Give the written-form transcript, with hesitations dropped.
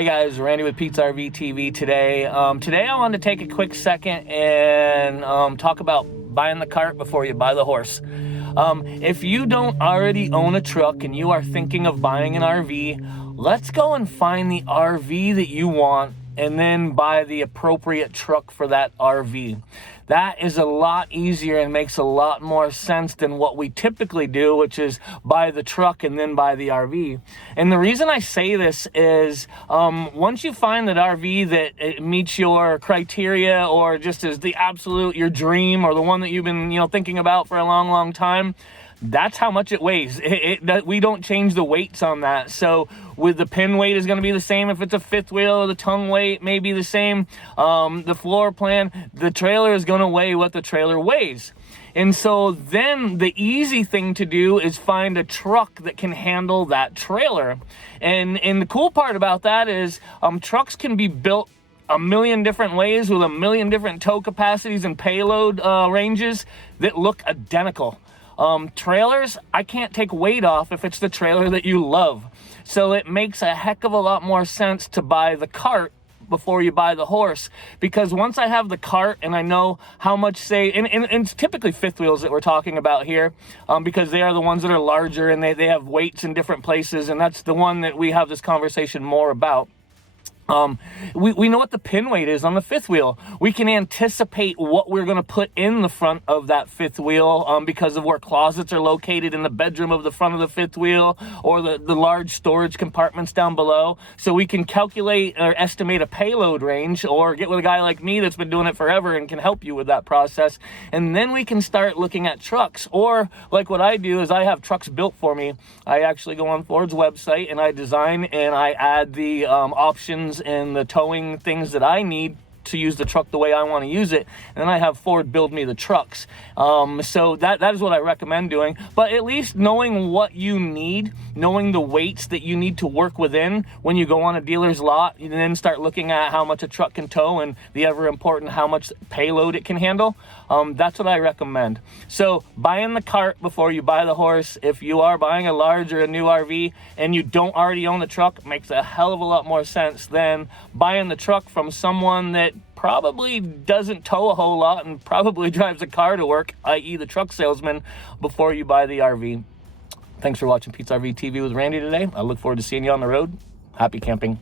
Hey guys, Randy with Pete's RV TV today. Today I wanted to take a quick second and talk about buying the cart before you buy the horse. If you don't already own a truck and you are thinking of buying an RV, let's go and find the RV that you want and then buy the appropriate truck for that RV. That is a lot easier and makes a lot more sense than what we typically do, which is buy the truck and then buy the RV. And the reason I say this is once you find that RV that it meets your criteria or just is the absolute your dream or the one that you've been thinking about for a long time, that's how much it weighs. We don't change the weights on that. So with the pin weight is going to be the same if it's a fifth wheel, or the tongue weight may be the same. The floor plan, the trailer is going to weigh what the trailer weighs. And so then the easy thing to do is find a truck that can handle that trailer. And the cool part about that is trucks can be built a million different ways with a million different tow capacities and payload ranges that look identical. Trailers, I can't take weight off if it's the trailer that you love. So it makes a heck of a lot more sense to buy the cart before you buy the horse, because once I have the cart and I know how much, say, and it's typically fifth wheels that we're talking about here, because they are the ones that are larger and they have weights in different places, and that's the one that we have this conversation more about. We know what the pin weight is on the fifth wheel. We can anticipate what we're going to put in the front of that fifth wheel because of where closets are located in the bedroom of the front of the fifth wheel or the large storage compartments down below. So we can calculate or estimate a payload range, or get with a guy like me that's been doing it forever and can help you with that process. And then we can start looking at trucks, or like what I do is I have trucks built for me. I actually go on Ford's website and I design and I add the options and the towing things that I need to use the truck the way I want to use it, and then I have Ford build me the trucks. So that is what I recommend doing. But at least knowing what you need, knowing the weights that you need to work within when you go on a dealer's lot, and then start looking at how much a truck can tow and the ever important how much payload it can handle. That's what I recommend. So buying the cart before you buy the horse. If you are buying a large or a new RV and you don't already own the truck, makes a hell of a lot more sense than buying the truck from someone that probably doesn't tow a whole lot and probably drives a car to work, i.e. the truck salesman, before you buy the RV. Thanks for watching Pete's RV TV with Randy today. I look forward to seeing you on the road. Happy camping.